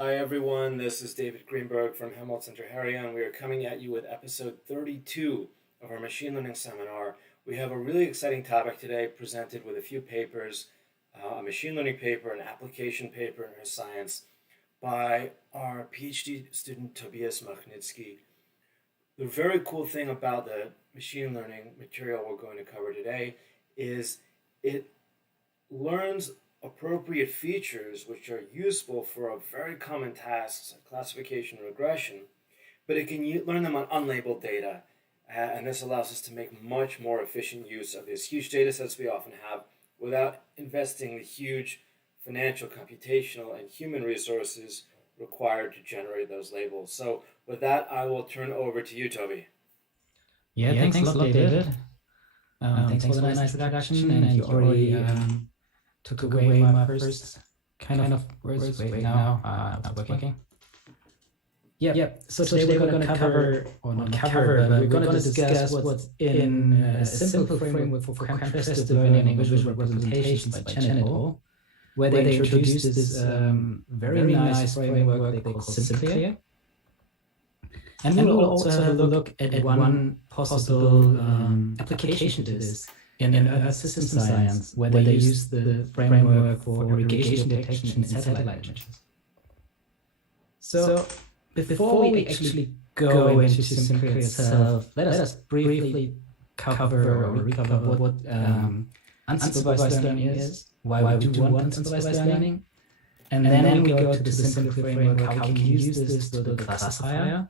Hi everyone, this is David Greenberg from Helmholtz Center Hereon. We are coming at you with episode 32 of our machine learning seminar. We have a really exciting topic today, presented with a few papers, a machine learning paper, an application paper in Earth Science by our PhD student Tobias Machnitsky. The very cool thing about the machine learning material we're going to cover today is it learns appropriate features which are useful for a very common tasks, classification and regression, but it can learn them on unlabeled data. And this allows us to make much more efficient use of these huge data sets we often have without investing the huge financial, computational, and human resources required to generate those labels. So with that, I will turn over to you, Toby. Yeah, thanks a lot, David. Thanks for the nice introduction, and you already took away my first kind of words. Wait, now it's working. Yeah. So today we're going to cover, or not cover, but we're going to discuss what's in a simple framework for contrastive learning visual representations by Channel, where they introduced this very nice framework they call SimCLR. And we will also have a look at one possible application to this in system science, where they use the framework for irrigation detection in satellite images. So before we actually go into SimCLR itself, let us briefly cover or recover what unsupervised learning is, why we do want unsupervised learning, and then we go to the SimCLR framework, how we can use this to the classifier.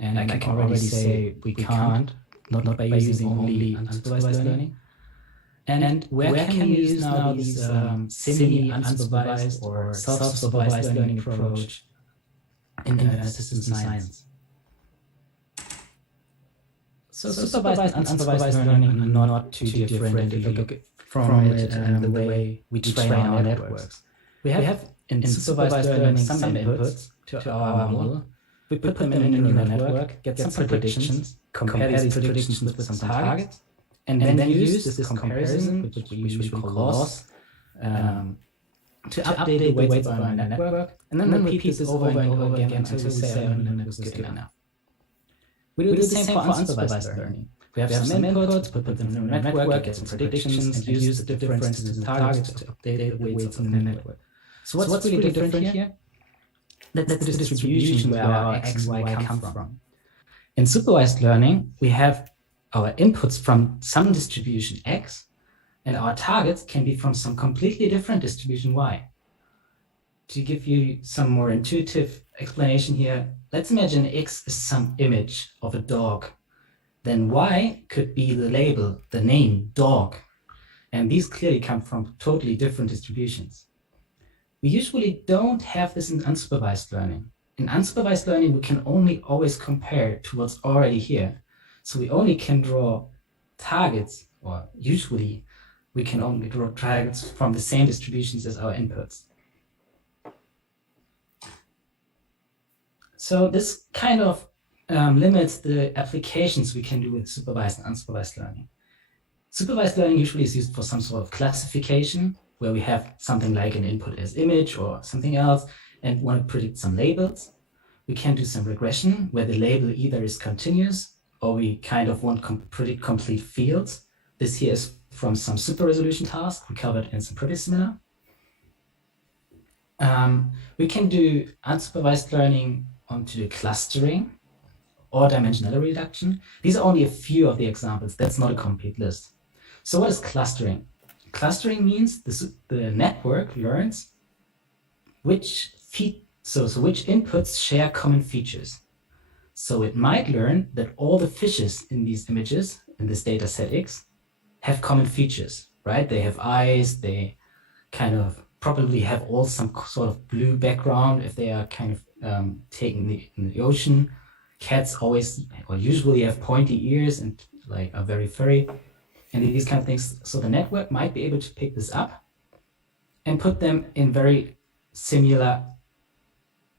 And I can already say we can't, not by using only unsupervised learning. And where can we use now these semi-unsupervised or self-supervised learning approach in system science? So supervised and unsupervised learning are not too different if you look from it and the way we train our networks. We have in supervised learning some inputs to our model. We put them in a neural network, get some predictions, compare these predictions with some targets, and then use this comparison, which we usually call loss, to update the weights of our network, and then repeat this over and over again until we say our network is good enough. We do the same for unsupervised learning. We have some inputs, put them in a neural network, get some predictions, and use the differences in the targets to update the weights of the network. So what's really different here? That's the distribution where our x and y come from. In supervised learning, we have our inputs from some distribution x, and our targets can be from some completely different distribution y. To give you some more intuitive explanation here, let's imagine x is some image of a dog. Then y could be the label, the name, dog. And these clearly come from totally different distributions. We usually don't have this in unsupervised learning. In unsupervised learning, we can only always compare to what's already here. So we only can draw targets, or usually we can only draw targets from the same distributions as our inputs. So this kind of limits the applications we can do with supervised and unsupervised learning. Supervised learning usually is used for some sort of classification, where we have something like an input as image or something else and want to predict some labels. We can do some regression where the label either is continuous or we kind of want to predict complete fields. This here is from some super resolution task we covered in some previous seminar. We can do unsupervised learning onto the clustering or dimensionality reduction. These are only a few of the examples. That's not a complete list. So what is clustering? Clustering means the network learns which inputs share common features. So it might learn that all the fishes in these images, in this data set X, have common features, right? They have eyes, they kind of probably have all some sort of blue background if they are kind of taken in the ocean. Cats always or usually have pointy ears and like are very furry. And these kind of things. So the network might be able to pick this up and put them in very similar,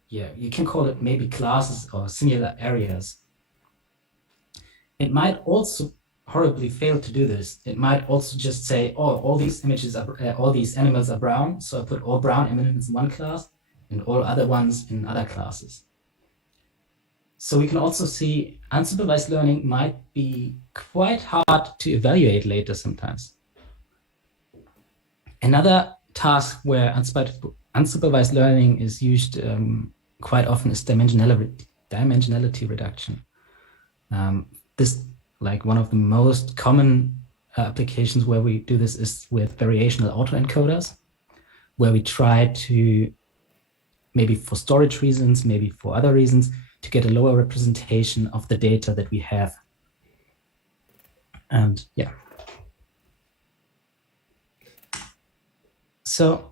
you can call it maybe classes or similar areas. It might also horribly fail to do this. It might also just say, oh, all these images are, all these animals are brown, so I put all brown animals in one class and all other ones in other classes. So we can also see unsupervised learning might be quite hard to evaluate later sometimes. Another task where unsupervised learning is used quite often is dimensionality reduction. This, like one of the most common applications where we do this is with variational autoencoders, where we try to, maybe for storage reasons, maybe for other reasons, to get a lower representation of the data that we have. And yeah. So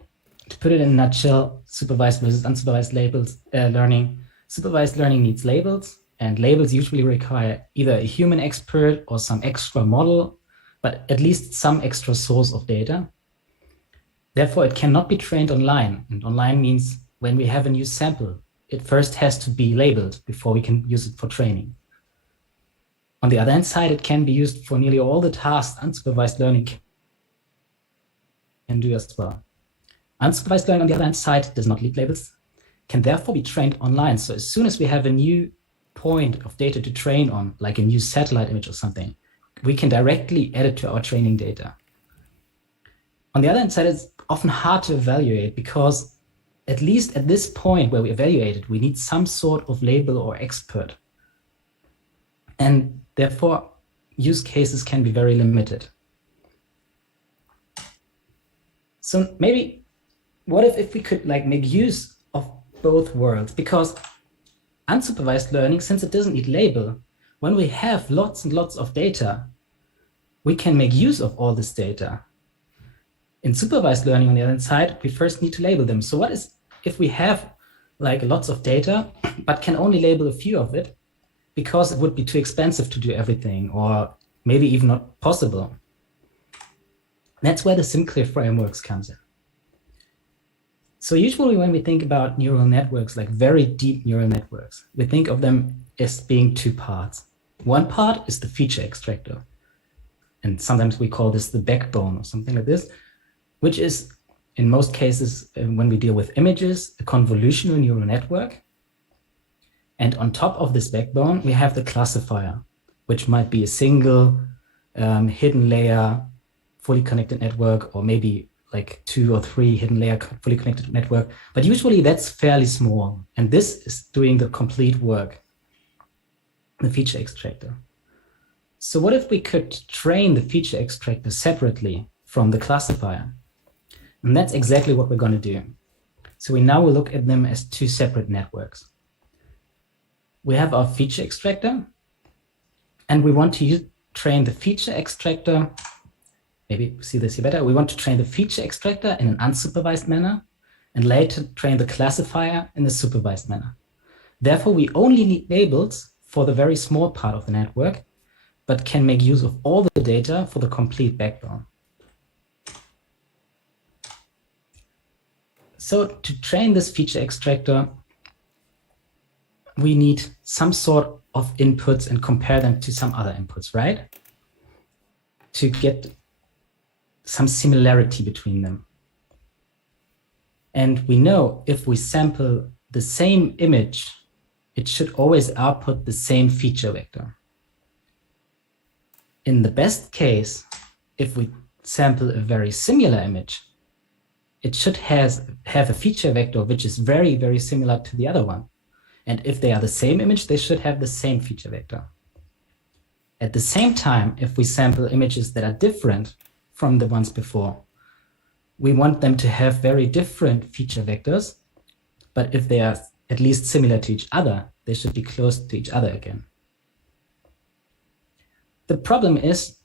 to put it in a nutshell, supervised versus unsupervised learning. Supervised learning needs labels, and labels usually require either a human expert or some extra model, but at least some extra source of data. Therefore, it cannot be trained online. And online means when we have a new sample, it first has to be labeled before we can use it for training. On the other hand side, it can be used for nearly all the tasks unsupervised learning can do as well. Unsupervised learning, on the other hand side, does not need labels, can therefore be trained online. So as soon as we have a new point of data to train on, like a new satellite image or something, we can directly add it to our training data. On the other hand side, it's often hard to evaluate because at least at this point where we evaluate it, we need some sort of label or expert. And therefore, use cases can be very limited. So maybe, what if we could like make use of both worlds? Because unsupervised learning, since it doesn't need label, when we have lots and lots of data, we can make use of all this data. In supervised learning, on the other side, we first need to label them. So what is if we have like lots of data, but can only label a few of it because it would be too expensive to do everything, or maybe even not possible? That's where the SimCLR frameworks comes in. So usually when we think about neural networks, like very deep neural networks, we think of them as being two parts. One part is the feature extractor. And sometimes we call this the backbone or something like this, which is, in most cases, when we deal with images, a convolutional neural network. And on top of this backbone, we have the classifier, which might be a single hidden layer, fully connected network, or maybe like 2 or 3 hidden layer fully connected network. But usually that's fairly small. And this is doing the complete work, the feature extractor. So what if we could train the feature extractor separately from the classifier? And that's exactly what we're going to do. So we now will look at them as two separate networks. We have our feature extractor, and we want to train the feature extractor. Maybe see this here better. We want to train the feature extractor in an unsupervised manner, and later train the classifier in a supervised manner. Therefore, we only need labels for the very small part of the network, but can make use of all the data for the complete backbone. So to train this feature extractor, we need some sort of inputs and compare them to some other inputs, right? To get some similarity between them. And we know if we sample the same image, it should always output the same feature vector. In the best case, if we sample a very similar image, it should have a feature vector which is very, very similar to the other one. And if they are the same image, they should have the same feature vector. At the same time, if we sample images that are different from the ones before, we want them to have very different feature vectors, but if they are at least similar to each other, they should be close to each other again. The problem is,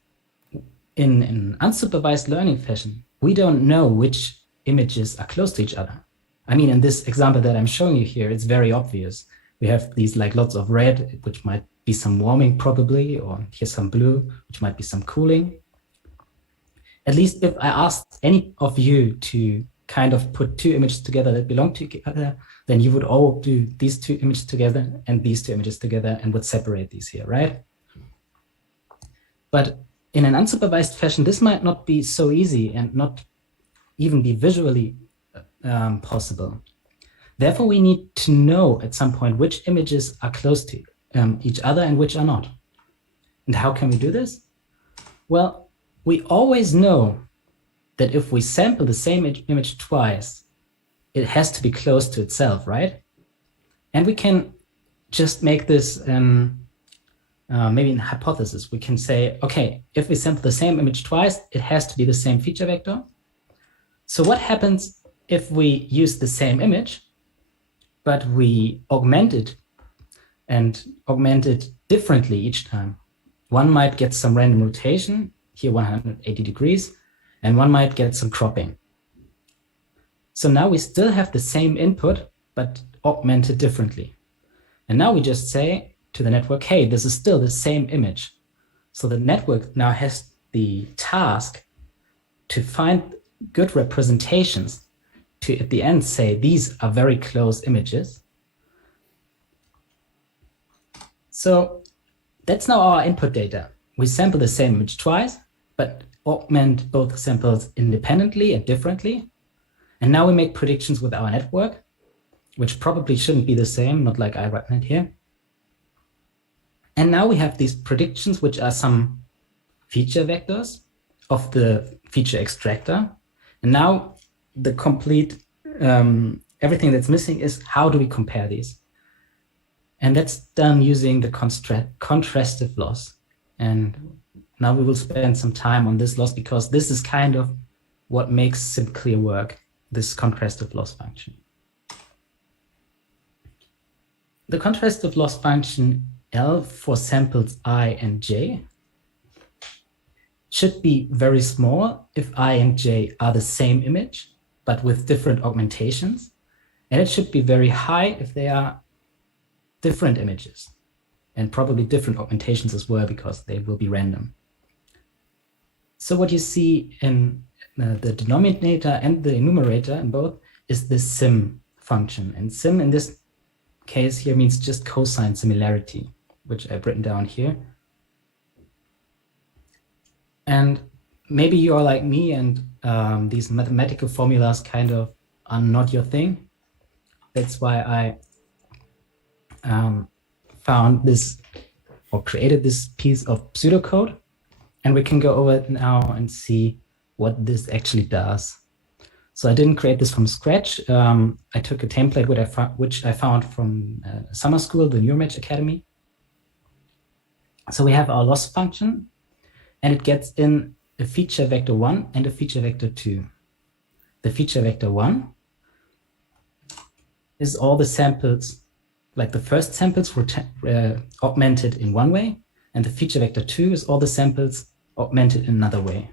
in an unsupervised learning fashion, we don't know which images are close to each other. I mean, in this example that I'm showing you here, it's very obvious. We have these like lots of red, which might be some warming probably, or here's some blue, which might be some cooling. At least if I asked any of you to kind of put two images together that belong to each other, then you would all do these two images together and these two images together and would separate these here, right? But in an unsupervised fashion, this might not be so easy and not even be visually possible. Therefore, we need to know at some point which images are close to each other and which are not. And how can we do this? Well, we always know that if we sample the same image twice, it has to be close to itself, right? And we can just make this maybe a hypothesis. We can say, okay, if we sample the same image twice, it has to be the same feature vector. So what happens if we use the same image, but we augment it and augment it differently each time? One might get some random rotation, here 180 degrees, and one might get some cropping. So now we still have the same input, but augmented differently. And now we just say to the network, hey, this is still the same image. So the network now has the task to find good representations to, at the end, say these are very close images. So that's now our input data. We sample the same image twice, but augment both samples independently and differently. And now we make predictions with our network, which probably shouldn't be the same, not like IRightNet here. And now we have these predictions, which are some feature vectors of the feature extractor. And now the complete, everything that's missing is how do we compare these? And that's done using the contrastive loss. And now we will spend some time on this loss because this is kind of what makes SimCLR work, this contrastive loss function. The contrastive loss function L for samples I and j should be very small if I and j are the same image, but with different augmentations. And it should be very high if they are different images, and probably different augmentations as well, because they will be random. So what you see in the denominator and the numerator in both is the sim function. And sim in this case here means just cosine similarity, which I've written down here. And maybe you are like me and these mathematical formulas kind of are not your thing. That's why I found this or created this piece of pseudocode, and we can go over it now and see what this actually does. So I didn't create this from scratch. I took a template which I found from summer school, the Neuromage Academy. So we have our loss function, and it gets in a feature vector 1 and a feature vector 2. The feature vector 1 is all the samples, like the first samples were augmented in one way, and the feature vector 2 is all the samples augmented in another way.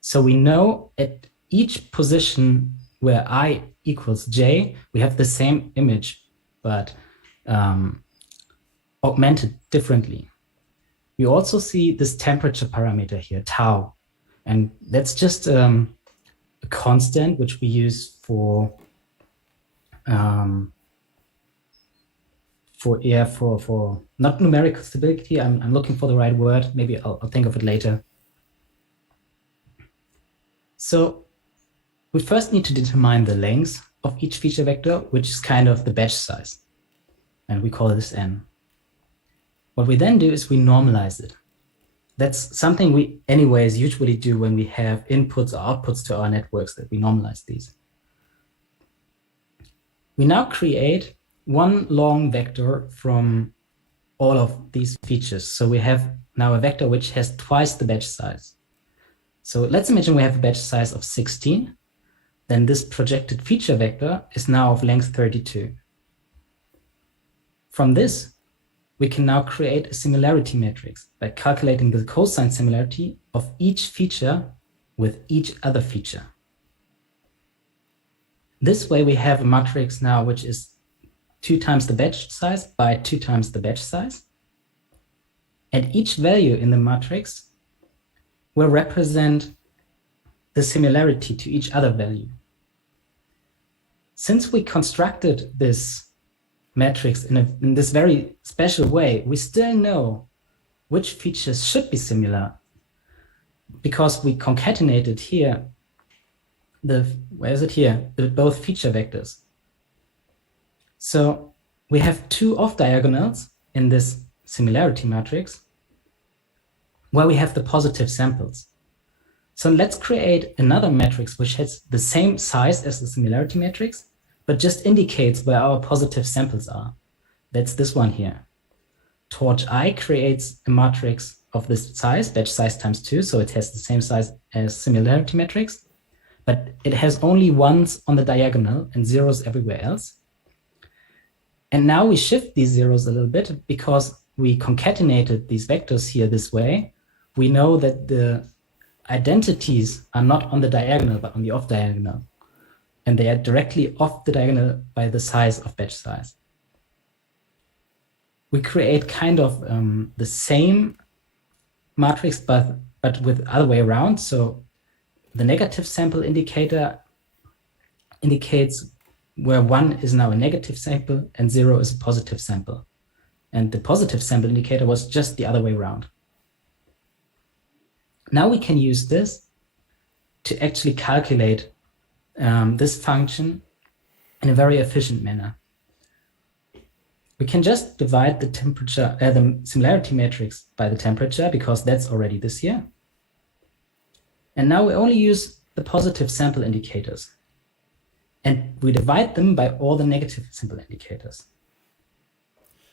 So we know at each position where I equals j, we have the same image, but augmented differently. We also see this temperature parameter here, tau, and that's just a constant which we use for not numerical stability. I'm looking for the right word. Maybe I'll think of it later. So we first need to determine the length of each feature vector, which is kind of the batch size, and we call this n. What we then do is we normalize it. That's something we anyways usually do when we have inputs or outputs to our networks, that we normalize these. We now create one long vector from all of these features. So we have now a vector which has twice the batch size. So let's imagine we have a batch size of 16. Then this projected feature vector is now of length 32. From this, we can now create a similarity matrix by calculating the cosine similarity of each feature with each other feature. This way we have a matrix now which is 2 times the batch size by 2 times the batch size. And each value in the matrix will represent the similarity to each other value. Since we constructed this matrix in this very special way, we still know which features should be similar, because we concatenated here both feature vectors. So we have two off diagonals in this similarity matrix where we have the positive samples. So let's create another matrix which has the same size as the similarity matrix, but just indicates where our positive samples are. That's this one here. Torch I creates a matrix of this size, batch size times 2, so it has the same size as similarity matrix, but it has only ones on the diagonal and zeros everywhere else. And now we shift these zeros a little bit because we concatenated these vectors here this way. We know that the identities are not on the diagonal, but on the off diagonal. And they are directly off the diagonal by the size of batch size. We create kind of the same matrix, but with other way around. So the negative sample indicator indicates where 1 is now a negative sample and 0 is a positive sample. And the positive sample indicator was just the other way around. Now we can use this to actually calculate this function in a very efficient manner. We can just divide the temperature, the similarity matrix by the temperature, because that's already this here. And now we only use the positive sample indicators. And we divide them by all the negative sample indicators.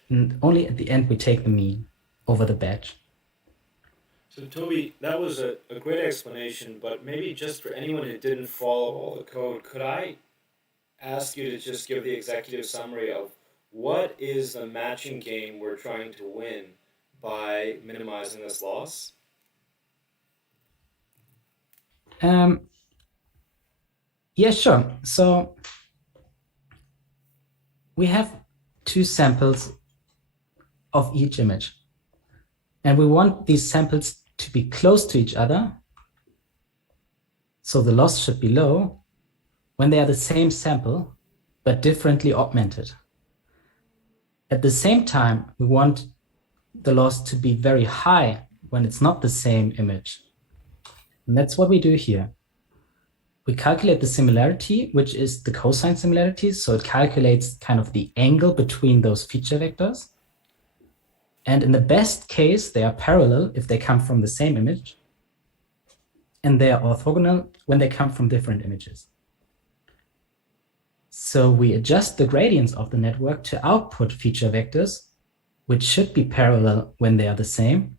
And only at the end we take the mean over the batch. So Toby, that was a great explanation, but maybe just for anyone who didn't follow all the code, could I ask you to just give the executive summary of what is the matching game we're trying to win by minimizing this loss? Yeah, sure. So we have two samples of each image, and we want these samples to be close to each other. So the loss should be low when they are the same sample, but differently augmented. At the same time, we want the loss to be very high when it's not the same image. And that's what we do here. We calculate the similarity, which is the cosine similarity. So it calculates kind of the angle between those feature vectors. And in the best case, they are parallel if they come from the same image. And they are orthogonal when they come from different images. So we adjust the gradients of the network to output feature vectors, which should be parallel when they are the same,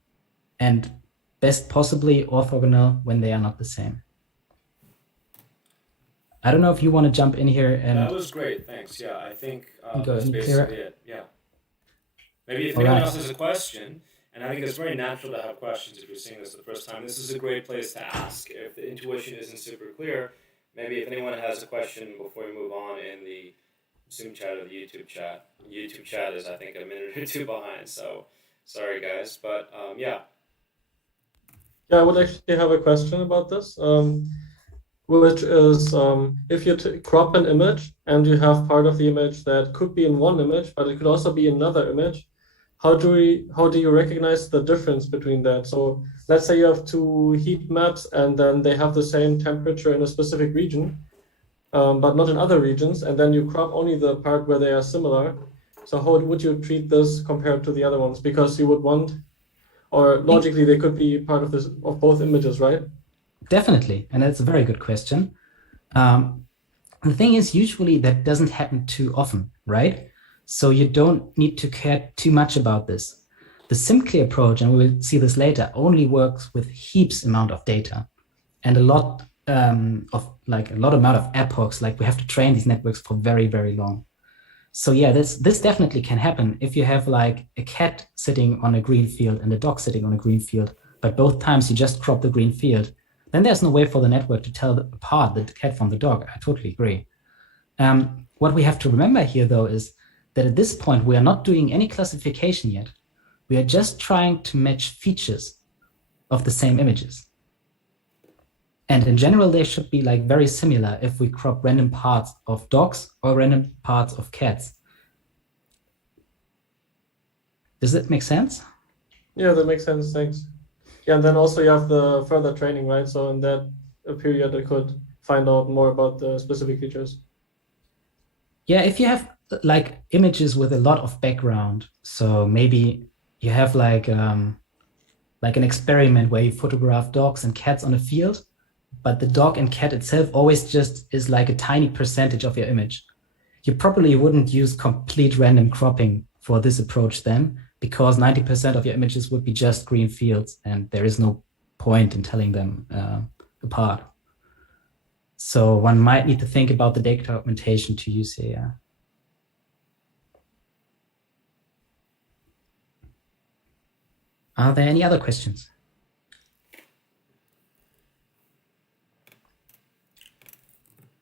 and best possibly orthogonal when they are not the same. I don't know if you want to jump in here. And that was great, thanks. Yeah, I think that's basically it. Yeah. Maybe if anyone else has a question, and I think it's very natural to have questions if you're seeing this the first time, this is a great place to ask. If the intuition isn't super clear, maybe if anyone has a question before we move on in the Zoom chat or the YouTube chat. YouTube chat is, I think, a minute or two behind, so sorry, guys. But, yeah. Yeah, I would actually have a question about this, which is if you crop an image and you have part of the image that could be in one image, but it could also be another image, how do you recognize the difference between that? So let's say you have two heat maps and then they have the same temperature in a specific region, but not in other regions, and then you crop only the part where they are similar. So how would you treat this compared to the other ones? Because you would want, or logically they could be part of both images, right? Definitely, and that's a very good question. The thing is, usually that doesn't happen too often, right? So you don't need to care too much about this. The SimCLR approach, and we will see this later, only works with heaps amount of data and a lot amount of epochs. Like we have to train these networks for very, very long. So yeah, this definitely can happen if you have like a cat sitting on a green field and a dog sitting on a green field, but both times you just crop the green field. Then there's no way for the network to tell apart the cat from the dog. I totally agree. What we have to remember here, though, is that at this point, we are not doing any classification yet. We are just trying to match features of the same images. And in general, they should be like very similar if we crop random parts of dogs or random parts of cats. Does that make sense? Yeah, that makes sense. Thanks. Yeah, and then also you have the further training, right? So in that period, I could find out more about the specific features. Yeah, if you have like images with a lot of background. So maybe you have like an experiment where you photograph dogs and cats on a field, but the dog and cat itself always just is like a tiny percentage of your image. You probably wouldn't use complete random cropping for this approach then, because 90% of your images would be just green fields and there is no point in telling them apart. So one might need to think about the data augmentation to use here. Are there any other questions?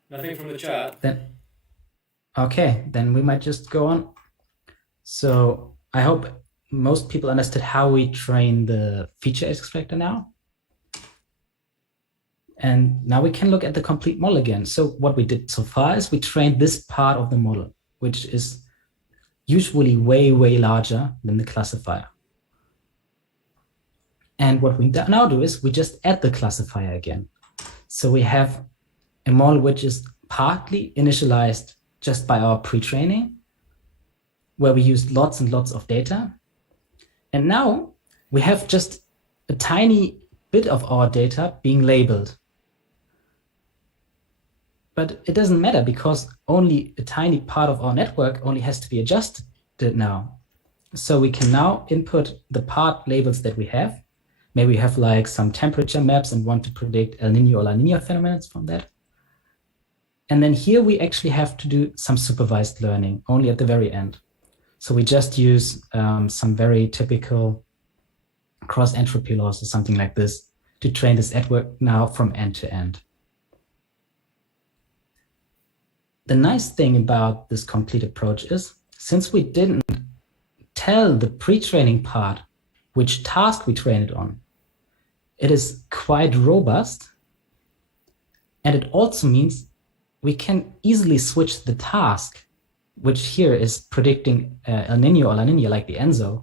Nothing from the chat. Then we might just go on. So I hope most people understood how we train the feature extractor now. And now we can look at the complete model again. So what we did so far is we trained this part of the model, which is usually way, way larger than the classifier. And what we now do is we just add the classifier again. So we have a model which is partly initialized just by our pre-training, where we used lots and lots of data. And now we have just a tiny bit of our data being labeled. But it doesn't matter because only a tiny part of our network only has to be adjusted now. So we can now input the part labels that we have. Maybe we have like some temperature maps and want to predict El Nino or La Nina phenomena from that. And then here we actually have to do some supervised learning only at the very end. So we just use some very typical cross entropy laws or something like this to train this network now from end to end. The nice thing about this complete approach is, since we didn't tell the pre-training part which task we train it on, it is quite robust. And it also means we can easily switch the task, which here is predicting El Nino or La Nina, like the ENSO,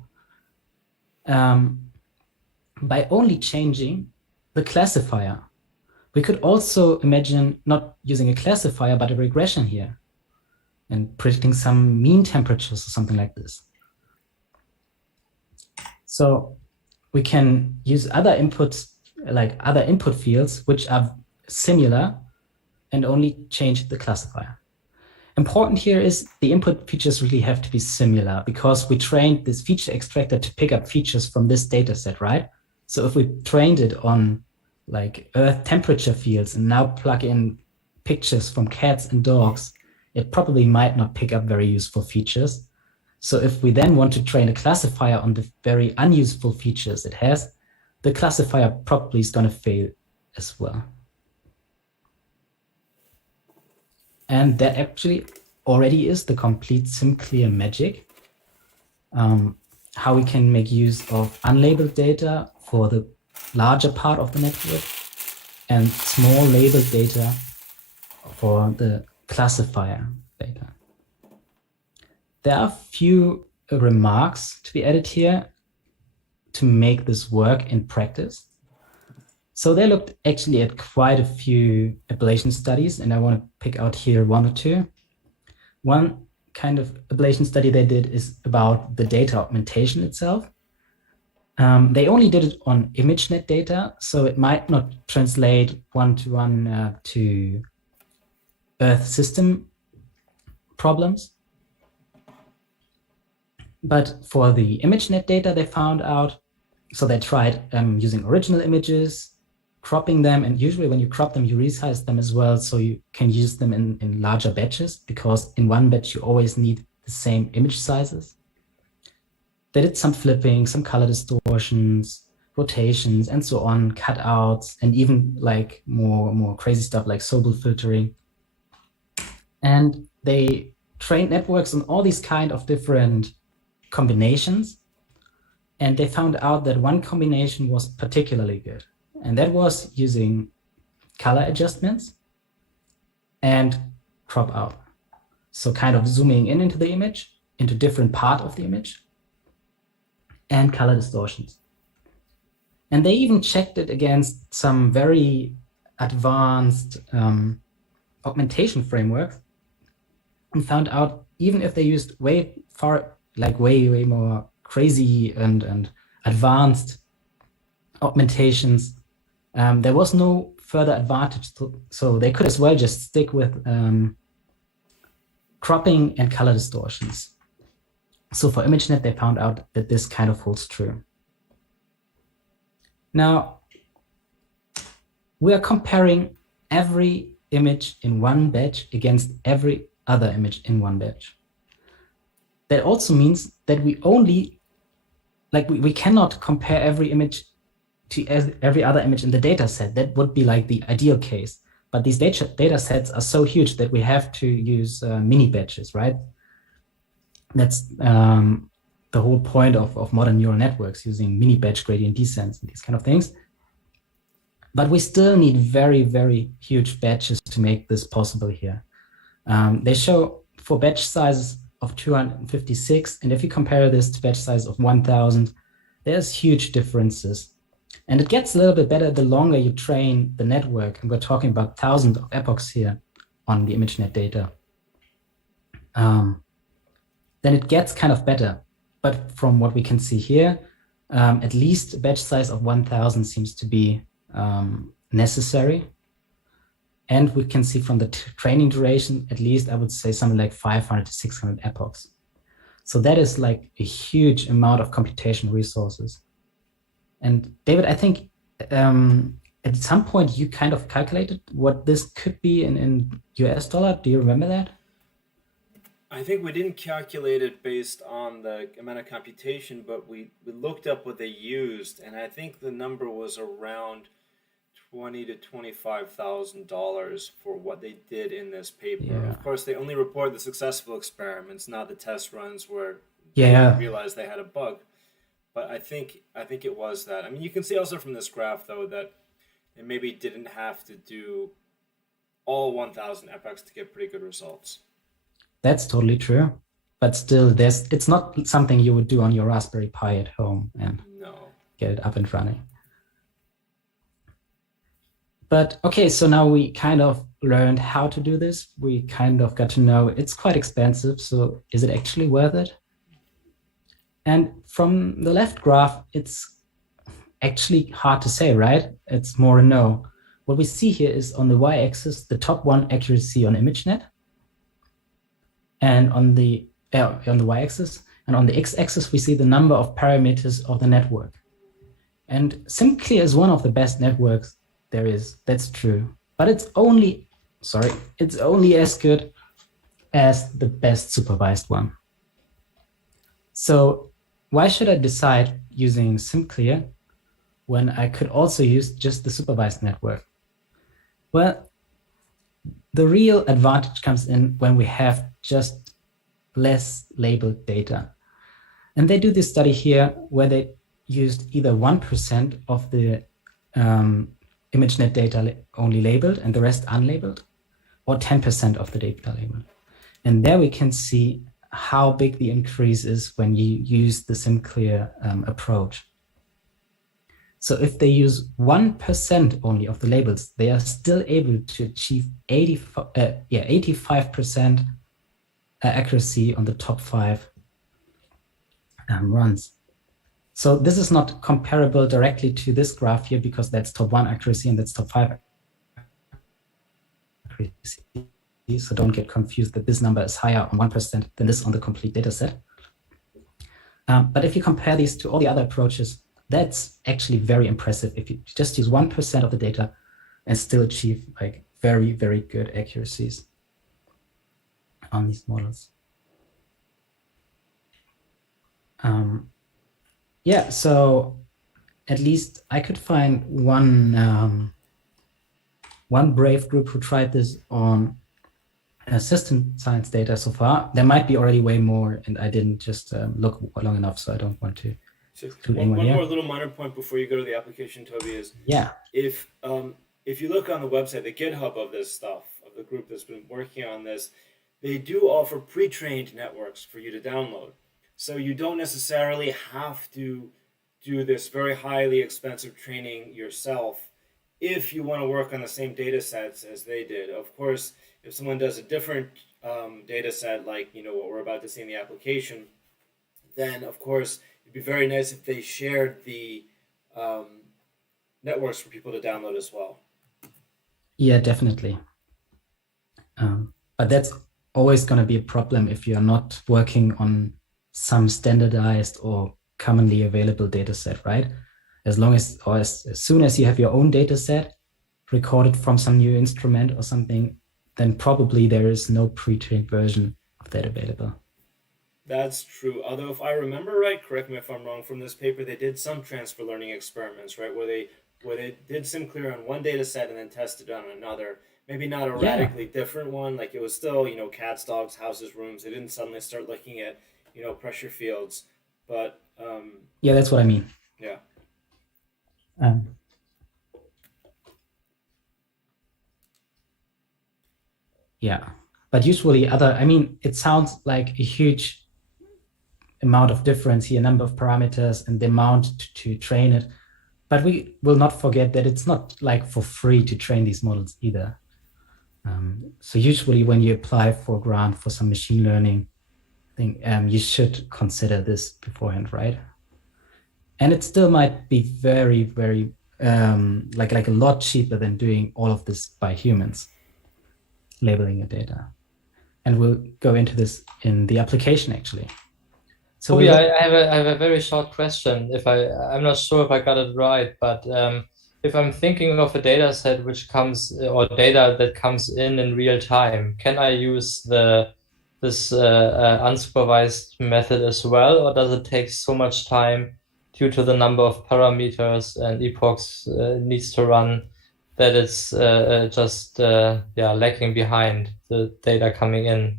by only changing the classifier. We could also imagine not using a classifier, but a regression here and predicting some mean temperatures or something like this. So we can use other inputs, like other input fields, which are similar, and only change the classifier. Important here is the input features really have to be similar because we trained this feature extractor to pick up features from this data set, right? So if we trained it on like Earth temperature fields and now plug in pictures from cats and dogs, it probably might not pick up very useful features. So if we then want to train a classifier on the very unuseful features it has, the classifier probably is going to fail as well. And that actually already is the complete SimCLR magic. How we can make use of unlabeled data for the larger part of the network and small labeled data for the classifier data. There are a few remarks to be added here to make this work in practice. So they looked actually at quite a few ablation studies, and I want to pick out here one or two. One kind of ablation study they did is about the data augmentation itself. They only did it on ImageNet data, so it might not translate one-to-one to Earth system problems. But for the ImageNet data, they found out, so they tried using original images, cropping them, and usually when you crop them, you resize them as well, so you can use them in larger batches, because in one batch, you always need the same image sizes. They did some flipping, some color distortions, rotations, and so on, cutouts, and even like more crazy stuff like Sobel filtering. And they trained networks on all these kind of different combinations. And they found out that one combination was particularly good. And that was using color adjustments and crop out. So kind of zooming in into the image, into different part of the image, and color distortions. And they even checked it against some very advanced augmentation frameworks and found out even if they used way more crazy and advanced augmentations, there was no further advantage. So they could as well just stick with cropping and color distortions. So for ImageNet, they found out that this kind of holds true. Now, we are comparing every image in one batch against every other image in one batch. That also means that we only, we cannot compare every image to every other image in the data set. That would be like the ideal case. But these data sets are so huge that we have to use mini batches, right? That's the whole point of modern neural networks, using mini batch gradient descents and these kind of things. But we still need very, very huge batches to make this possible here. They show for batch sizes of 256, and if you compare this to batch size of 1000, there's huge differences. And it gets a little bit better the longer you train the network, and we're talking about thousands of epochs here on the ImageNet data. Then it gets kind of better. But from what we can see here, at least a batch size of 1000 seems to be necessary. And we can see from the training duration, at least I would say something like 500 to 600 epochs. So that is like a huge amount of computational resources. And David, I think at some point you kind of calculated what this could be in US dollar. Do you remember that? I think we didn't calculate it based on the amount of computation, but we looked up what they used, and I think the number was around $20,000 to $25,000 for what they did in this paper. Yeah. Of course, they only report the successful experiments, not the test runs where Yeah. they realized they had a bug. But I think it was that. I mean, you can see also from this graph, though, that it maybe didn't have to do all 1,000 epochs to get pretty good results. That's totally true. But still, it's not something you would do on your Raspberry Pi at home and get it up and running. But okay, so now we kind of learned how to do this. We kind of got to know it's quite expensive. So is it actually worth it? And from the left graph, it's actually hard to say, right? It's more a no. What we see here is on the y-axis, the top one accuracy on ImageNet. And on the y-axis, and on the x-axis, we see the number of parameters of the network. And SimCLR is one of the best networks there is. That's true. But it's only as good as the best supervised one. So why should I decide using SimCLR when I could also use just the supervised network? Well, the real advantage comes in when we have just less labeled data. And they do this study here where they used either 1% of the ImageNet data only labeled and the rest unlabeled, or 10% of the data labeled. And there we can see how big the increase is when you use the SimCLR approach. So if they use 1% only of the labels, they are still able to achieve 85% accuracy on the top 5 runs. So this is not comparable directly to this graph here because that's top 1 accuracy and that's top 5 accuracy. So don't get confused that this number is higher on 1% than this on the complete data set. But if you compare these to all the other approaches, that's actually very impressive if you just use 1% of the data and still achieve like very, very good accuracies on these models. Yeah, so at least I could find one brave group who tried this on assistant science data so far. There might be already way more, and I didn't just look long enough, so I don't want to. So one more little minor point before you go to the application, Toby, is if you look on the website, the GitHub of this stuff, of the group that's been working on this, they do offer pre-trained networks for you to download. So you don't necessarily have to do this very highly expensive training yourself if you want to work on the same data sets as they did. Of course, if someone does a different data set, like what we're about to see in the application, then of course it'd be very nice if they shared the networks for people to download as well. Yeah, definitely. But that's always going to be a problem if you're not working on some standardized or commonly available data set, right? As soon as you have your own data set recorded from some new instrument or something, then probably there is no pre-trained version of that available. That's true. Although if I remember right, correct me if I'm wrong, from this paper, they did some transfer learning experiments, right? Where they did SimCLR on one data set and then tested it on another. Maybe not a radically different one. Like it was still, cats, dogs, houses, rooms. They didn't suddenly start looking at, pressure fields. But yeah, that's what I mean. Yeah. Yeah, but usually it sounds like a huge amount of difference here, number of parameters and the amount to train it. But we will not forget that it's not like for free to train these models either. So usually when you apply for a grant for some machine learning thing, you should consider this beforehand, right? And it still might be very, very like a lot cheaper than doing all of this by humans, labeling your data. And we'll go into this in the application actually. So I have a very short question. I'm not sure if I got it right, but if I'm thinking of a data set which comes or data that comes in real time, can I use this unsupervised method as well, or does it take so much time due to the number of parameters and epochs needs to run that it's just lagging behind the data coming in?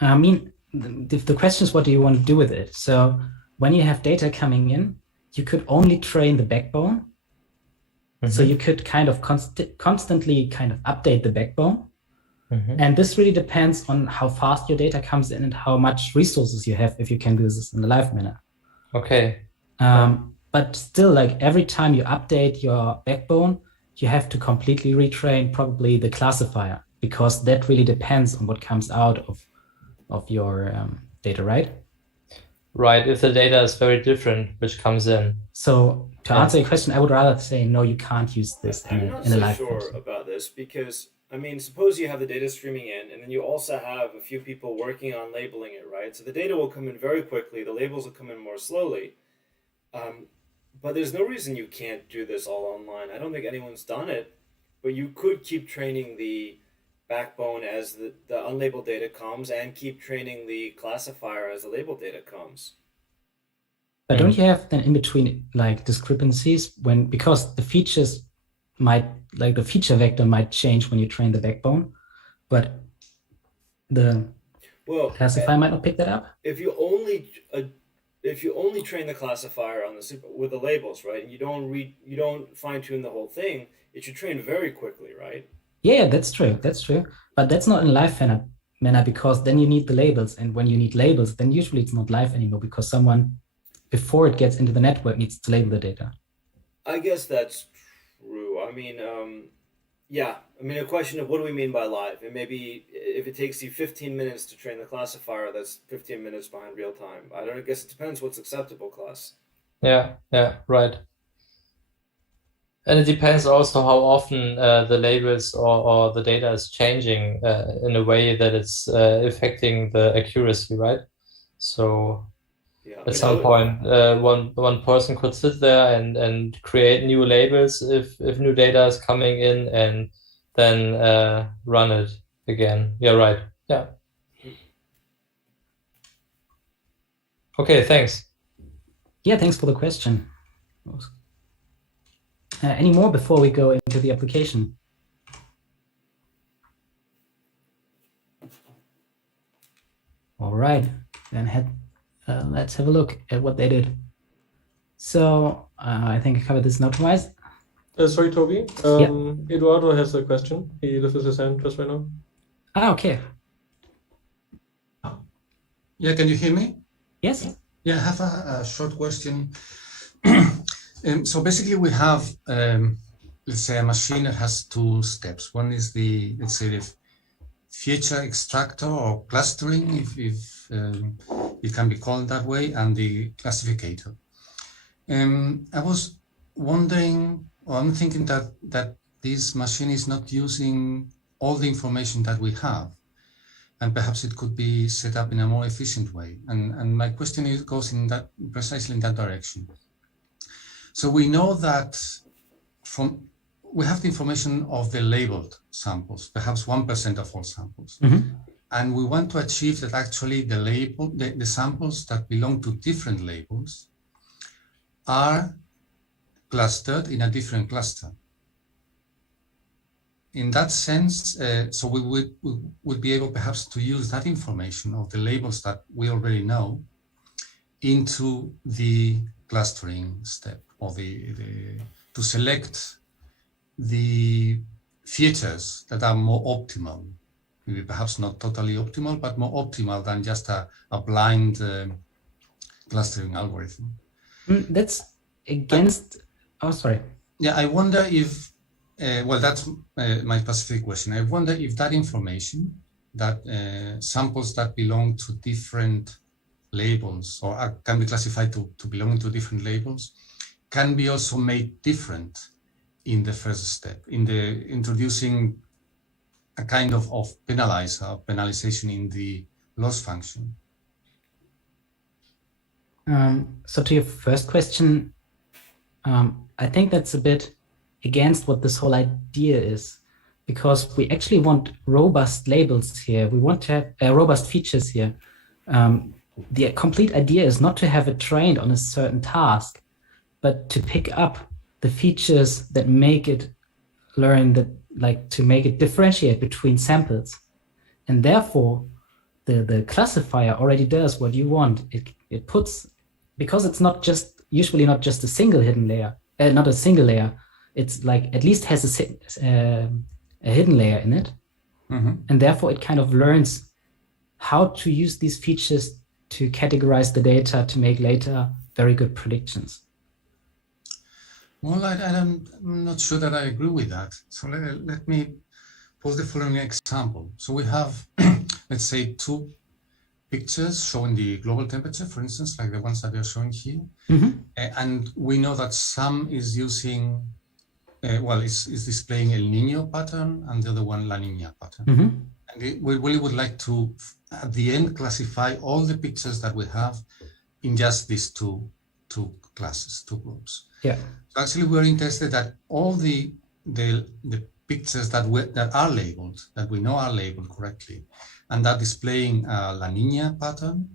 I mean, the question is, what do you want to do with it? So when you have data coming in, you could only train the backbone. So you could kind of constantly kind of update the backbone. And this really depends on how fast your data comes in and how much resources you have if you can do this in a live manner. Okay. But still, like every time you update your backbone, you have to completely retrain probably the classifier, because that really depends on what comes out of your data, right? Right, if the data is very different, which comes in. So to answer your question, I would rather say, no, you can't use this in a live sure function. about this, because, suppose you have the data streaming in, and then you also have a few people working on labeling it, right? So the data will come in very quickly, the labels will come in more slowly. But there's no reason you can't do this all online. I don't think anyone's done it, but you could keep training the backbone as the unlabeled data comes and keep training the classifier as the labeled data comes. But don't you have then in between like discrepancies because the features the feature vector might change when you train the backbone, but the classifier might not pick that up? If you only train the classifier on with the labels, right, and you don't fine tune the whole thing, it should train very quickly, right? Yeah, that's true. But that's not in live manner, because then you need the labels, and when you need labels, then usually it's not live anymore, because someone before it gets into the network needs to label the data. I guess that's true. A question of what do we mean by live? And maybe if it takes you 15 minutes to train the classifier, that's 15 minutes behind real time. I guess it depends what's acceptable, class. Yeah, right. And it depends also how often the labels or the data is changing in a way that it's affecting the accuracy, right? So at some point, one person could sit there and create new labels if new data is coming in, and then run it again. Yeah, right. Yeah. Okay, thanks. Yeah, thanks for the question. Any more before we go into the application? All right, then let's have a look at what they did. So I think I covered this not twice. Sorry, Toby. Eduardo has a question. He lifted his hand just right now. Okay. Yeah, can you hear me? Yes. Yeah, I have a short question. So basically we have, let's say, a machine that has two steps. One is the feature extractor or clustering, if it can be called that way, and the classificator. I was wondering, or I'm thinking that this machine is not using all the information that we have, and perhaps it could be set up in a more efficient way. And my question goes in that, precisely in that direction. So we know that we have the information of the labeled samples, perhaps 1% of all samples. And we want to achieve that actually the samples that belong to different labels are clustered in a different cluster. In that sense, so we would be able perhaps to use that information of the labels that we already know into the clustering step, or to select the features that are more optimal, maybe perhaps not totally optimal, but more optimal than just a blind clustering algorithm. That's against, oh, sorry. Yeah, I wonder if, well, that's my specific question. I wonder if that information, that samples that belong to different labels, or can be classified to belong to different labels, can be also made different in the first step, in the introducing a kind of penalization in the loss function. So to your first question, I think that's a bit against what this whole idea is, because we actually want robust labels here. We want to have robust features here. The complete idea is not to have it trained on a certain task, but to pick up the features that make it learn, that like to make it differentiate between samples. And therefore, the classifier already does what you want. It puts, because it's not just, usually not just a single hidden layer, not a single layer, it's like at least has a hidden layer in it. And therefore it kind of learns how to use these features to categorize the data to make later very good predictions. Well, I'm not sure that I agree with that. So let me pose the following example. So we have, let's say, two pictures showing the global temperature, for instance, like the ones that they're showing here. And we know that some is using, well, it's displaying El Niño pattern, and the other one La Niña pattern. And we really would like to, at the end, classify all the pictures that we have in just these two classes, two groups. Yeah. So actually, we're interested that all the pictures that are labeled, that we know are labeled correctly, and that displaying La Niña pattern,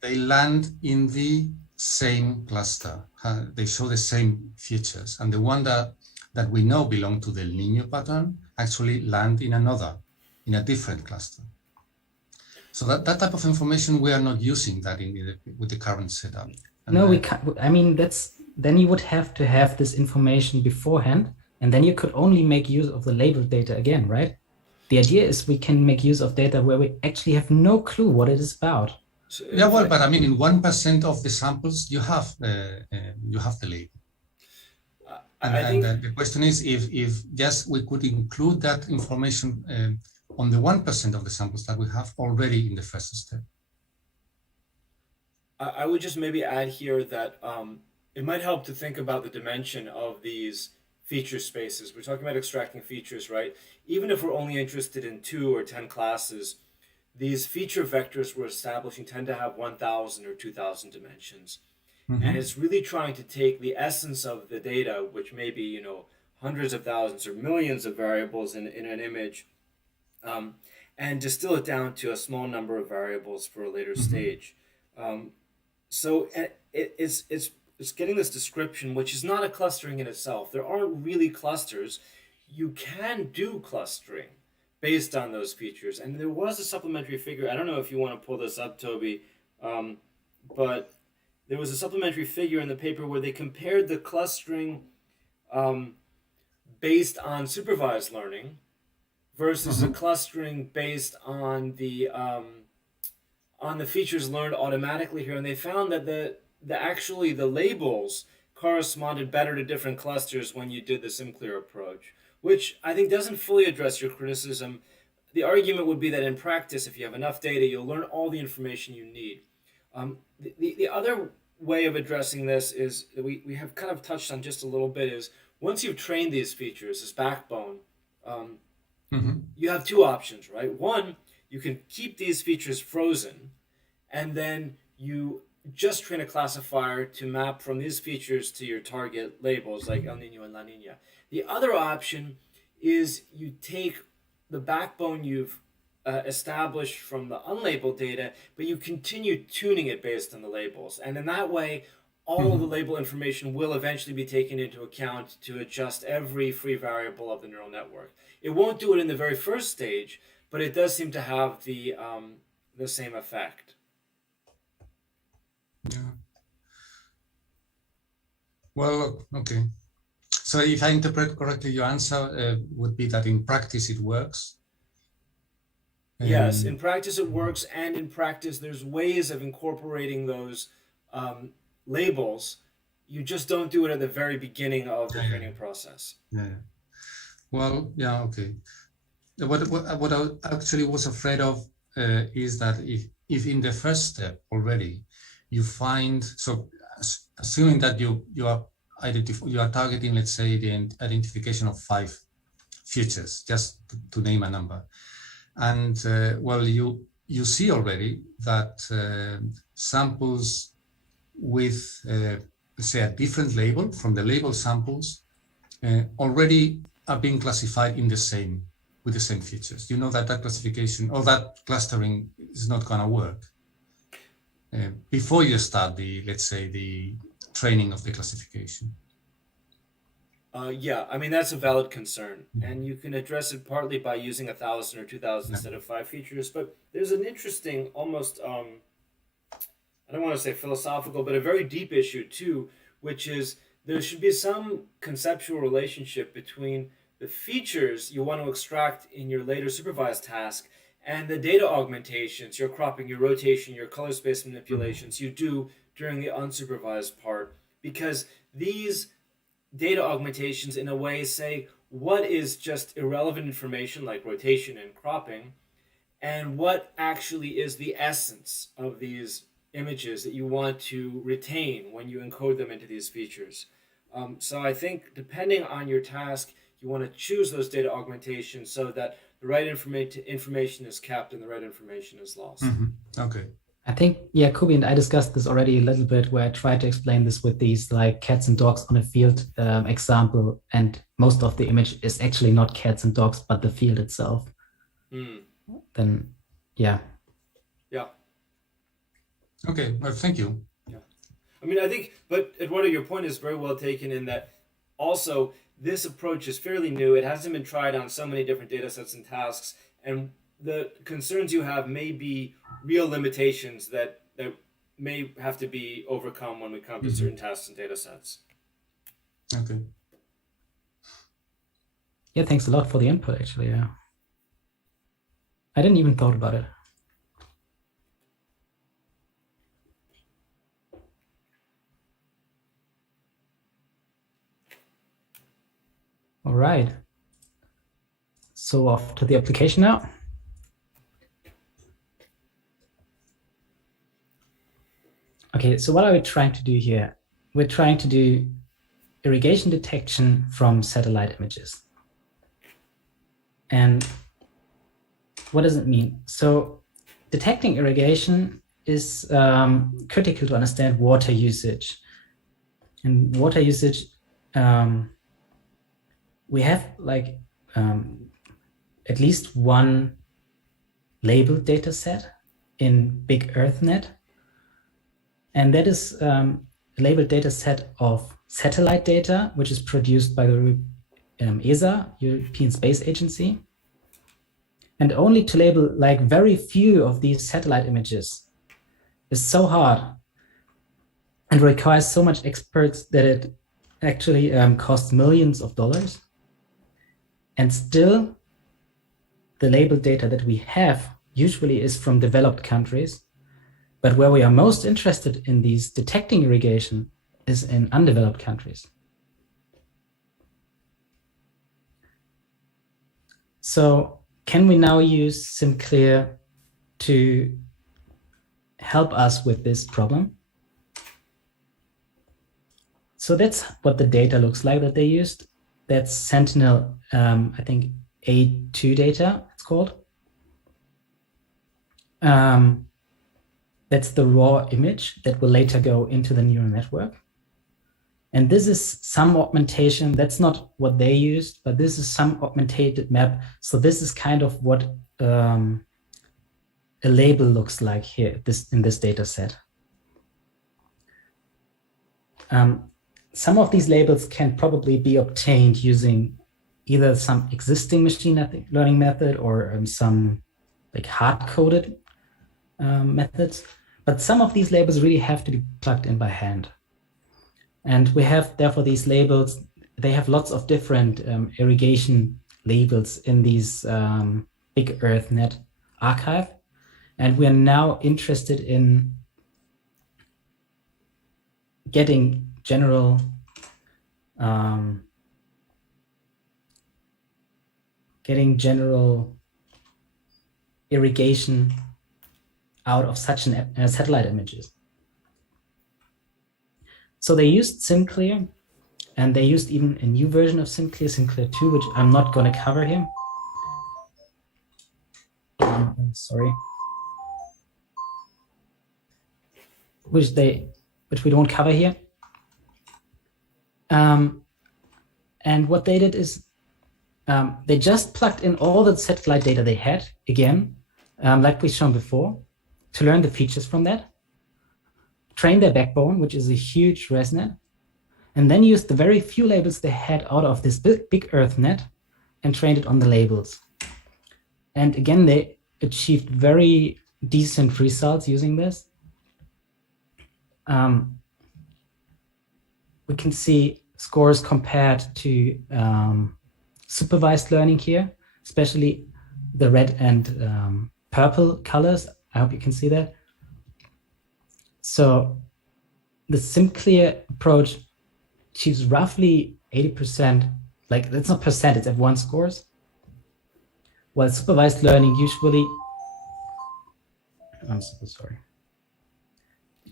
they land in the same cluster. They show the same features, and the one that we know belong to the El Niño pattern actually land in a different cluster. So that type of information, we are not using that with the current setup. And no, we can't. I mean, then you would have to have this information beforehand, and then you could only make use of the labeled data again, right? The idea is we can make use of data where we actually have no clue what it is about. So yeah, well, but I mean, in 1% of the samples, you have the label. And the question is if just we could include that information on the 1% of the samples that we have already in the first step. I would just maybe add here that it might help to think about the dimension of these feature spaces. We're talking about extracting features, right? Even if we're only interested in 2 or 10 classes, these feature vectors we're establishing tend to have 1,000 or 2,000 dimensions. And it's really trying to take the essence of the data, which may be, hundreds of thousands or millions of variables in an image, and distill it down to a small number of variables for a later stage. So it's getting this description, which is not a clustering in itself. There aren't really clusters. You can do clustering based on those features. And there was a supplementary figure. I don't know if you want to pull this up, Toby, but there was a supplementary figure in the paper where they compared the clustering based on supervised learning versus the clustering based on the features learned automatically here, and they found that the labels corresponded better to different clusters when you did the SimCLR approach, which I think doesn't fully address your criticism. the argument would be that in practice, if you have enough data, you'll learn all the information you need. The other way of addressing this is that we have kind of touched on just a little bit is once you've trained these features, this backbone, you have two options, right? One, you can keep these features frozen, and then you just train a classifier to map from these features to your target labels like El Nino and La Nina. The other option is you take the backbone you've established from the unlabeled data, but you continue tuning it based on the labels. And in that way, all of the label information will eventually be taken into account to adjust every free variable of the neural network. It won't do it in the very first stage, but it does seem to have the same effect. Yeah. Well, okay. So if I interpret correctly, your answer would be that in practice it works. Yes, in practice it works, and in practice there's ways of incorporating those labels. You just don't do it at the very beginning of the training process. Yeah. Well, yeah, okay. What I actually was afraid of is that if in the first step already you find, so assuming that you are targeting, let's say, the identification of 5 features, just to name a number, and well, you see already that samples with let's say a different label from the label samples already are being classified in the same with the same features. You know that classification or that clustering is not going to work before you start the, let's say, the training of the classification. Yeah, I mean, that's a valid concern, and you can address it partly by using 1,000 or 2,000 instead of 5 features, but there's an interesting, almost, I don't want to say philosophical, but a very deep issue too, which is there should be some conceptual relationship between the features you want to extract in your later supervised task and the data augmentations, your cropping, your rotation, your color space manipulations you do during the unsupervised part, because these data augmentations in a way say what is just irrelevant information like rotation and cropping and what actually is the essence of these images that you want to retain when you encode them into these features. So I think depending on your task, you want to choose those data augmentations so that the right information is kept and the right information is lost. Okay. I think, yeah, Kubi and I discussed this already a little bit, where I tried to explain this with these like cats and dogs on a field example, and most of the image is actually not cats and dogs, but the field itself. Then, yeah. Yeah. Okay, well, thank you. Yeah. I mean, I think, but Eduardo, your point is very well taken in that also this approach is fairly new. It hasn't been tried on so many different data sets and tasks, and the concerns you have may be real limitations that may have to be overcome when we come to certain tasks and data sets. Okay. Yeah, thanks a lot for the input, actually. Yeah. I didn't even thought about it. All right. So off to the application now. Okay, so what are we trying to do here? We're trying to do irrigation detection from satellite images. And what does it mean? So detecting irrigation is critical to understand water usage. And water usage, we have like at least one labeled data set in Big EarthNet. And that is a labeled data set of satellite data, which is produced by the ESA, European Space Agency. And only to label like very few of these satellite images is so hard and requires so much experts that it actually costs millions of dollars. And still, the labeled data that we have usually is from developed countries. But where we are most interested in these detecting irrigation is in undeveloped countries. So can we now use SimCLR to help us with this problem? So that's what the data looks like that they used. That's Sentinel, I think A2 data, it's called. That's the raw image that will later go into the neural network. And this is some augmentation. That's not what they used, but this is some augmented map. So this is kind of what a label looks like here in this data set. Some of these labels can probably be obtained using either some existing machine learning method or some like hard-coded methods. But some of these labels really have to be plugged in by hand. And we have, therefore, these labels. They have lots of different irrigation labels in these big EarthNet archive. And we are now interested in getting general irrigation out of such satellite images. So they used SimCLR, and they used even a new version of SimCLR, SimCLR 2, which I'm not going to cover here. Sorry. Which we don't cover here. And what they did is they just plugged in all the satellite data they had, again, like we've shown before, to learn the features from that, train their backbone, which is a huge ResNet, and then used the very few labels they had out of this big EarthNet and trained it on the labels. And again, they achieved very decent results using this. We can see scores compared to supervised learning here, especially the red and purple colors. I hope you can see that. So the SimCLR approach achieves roughly 80%, like that's not percent, it's F1 scores. While supervised learning usually, I'm so sorry,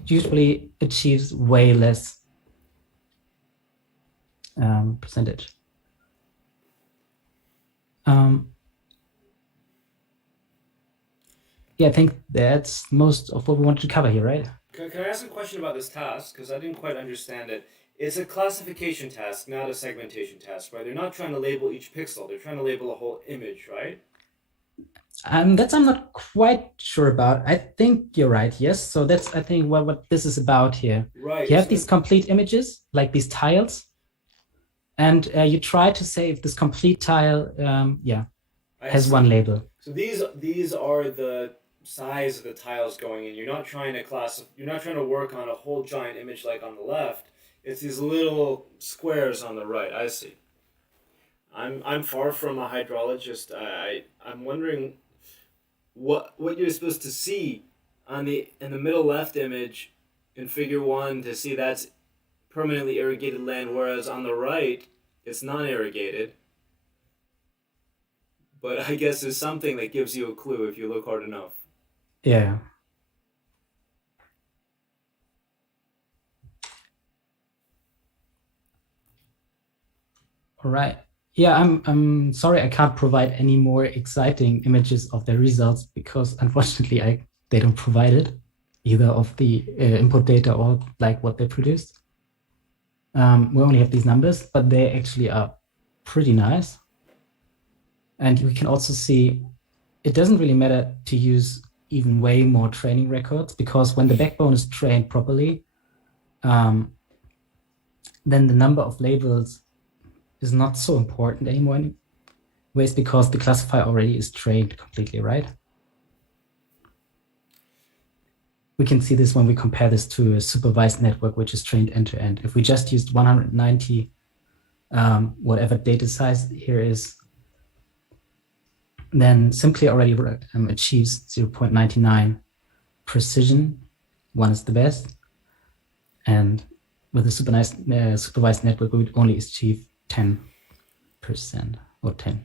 usually achieves way less percentage. Yeah, I think that's most of what we wanted to cover here, right? Can I ask a question about this task? Because I didn't quite understand it. It's a classification task, not a segmentation task, right? They're not trying to label each pixel. They're trying to label a whole image, right? That's I'm not quite sure about. I think you're right, yes. So that's, I think, what this is about here. Right. You have these complete images, like these tiles, and you try to say if this complete tile, has one label. So these are the size of the tiles going in. You're not trying to work on a whole giant image like on the left. It's these little squares on the right. I see. I'm far from a hydrologist. I'm wondering what you're supposed to see in the middle left image in figure 1 to see that's permanently irrigated land, whereas on the right it's non-irrigated. But I guess there's something that gives you a clue if you look hard enough. Yeah. All right. Yeah, I'm sorry I can't provide any more exciting images of the results because unfortunately they don't provide it, either of the input data or like what they produced. We only have these numbers, but they actually are pretty nice. And we can also see it doesn't really matter to use even way more training records, because when the backbone is trained properly, then the number of labels is not so important anymore anyways, because the classifier already is trained completely, right? We can see this when we compare this to a supervised network, which is trained end-to-end. If we just used 190, whatever data size here is, then SimCLR already achieves 0.99 precision. 1 is the best. And with a supervised network, we would only achieve 10% or 10.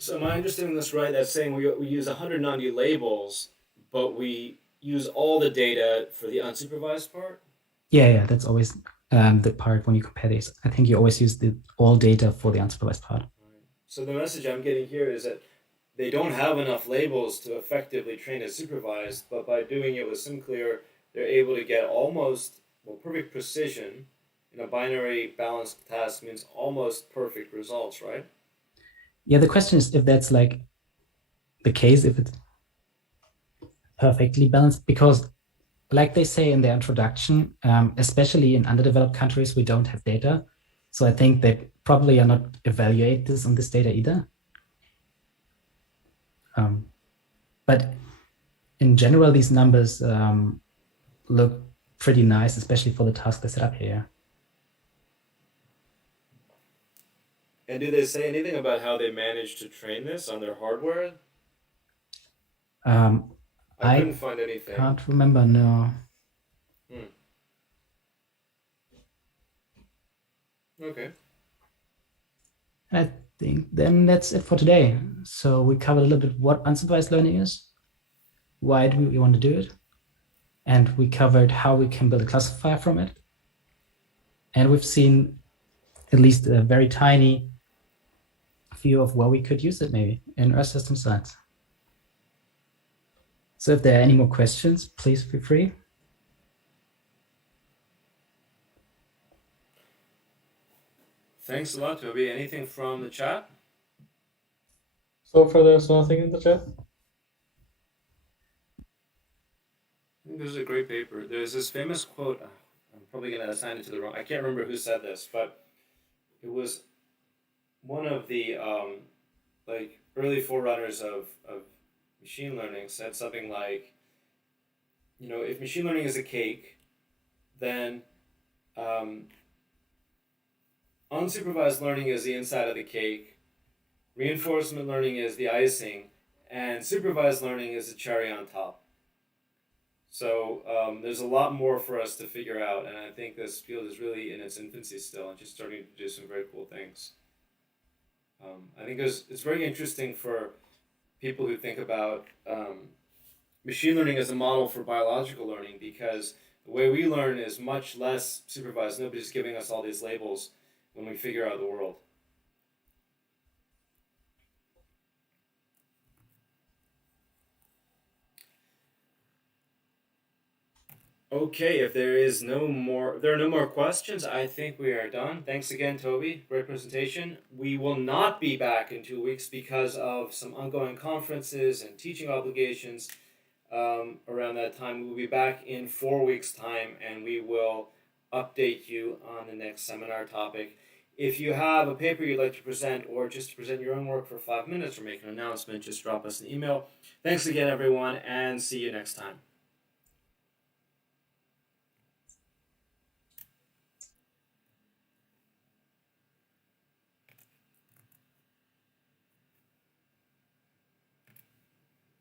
So am I understanding this right? That's saying we use 190 labels, but we use all the data for the unsupervised part? Yeah, that's always the part when you compare these. I think you always use the all data for the unsupervised part. So the message I'm getting here is that they don't have enough labels to effectively train as supervised, but by doing it with SimCLR, they're able to get almost, well, perfect precision in a binary balanced task means almost perfect results, right? Yeah, the question is if that's like the case, if it's perfectly balanced, because like they say in their introduction, especially in underdeveloped countries, we don't have data. So I think they probably are not evaluate this on this data either. But in general, these numbers look pretty nice, especially for the task they set up here. And do they say anything about how they managed to train this on their hardware? I couldn't find anything. Can't remember, no. Okay. I think then that's it for today. So we covered a little bit what unsupervised learning is, why do we want to do it, and we covered how we can build a classifier from it. And we've seen at least a very tiny view of where we could use it maybe in Earth system science. So if there are any more questions, please feel free. Thanks a lot, Toby. Anything from the chat? So far, there's nothing in the chat. I think this is a great paper. There's this famous quote. I'm probably going to assign it to the wrong. I can't remember who said this, but it was one of the like early forerunners of machine learning said something like, you know, if machine learning is a cake, then unsupervised learning is the inside of the cake, reinforcement learning is the icing, and supervised learning is the cherry on top. So there's a lot more for us to figure out, and I think this field is really in its infancy still and just starting to do some very cool things. I think it's very interesting for people who think about machine learning as a model for biological learning, because the way we learn is much less supervised. Nobody's giving us all these labels when we figure out the world. Okay, if there are no more questions, I think we are done. Thanks again, Toby. Great presentation. We will not be back in 2 weeks because of some ongoing conferences and teaching obligations. Around that time, we will be back in 4 weeks' time, and we will update you on the next seminar topic. If you have a paper you'd like to present, or just to present your own work for 5 minutes or make an announcement, just drop us an email. Thanks again, everyone, and see you next time.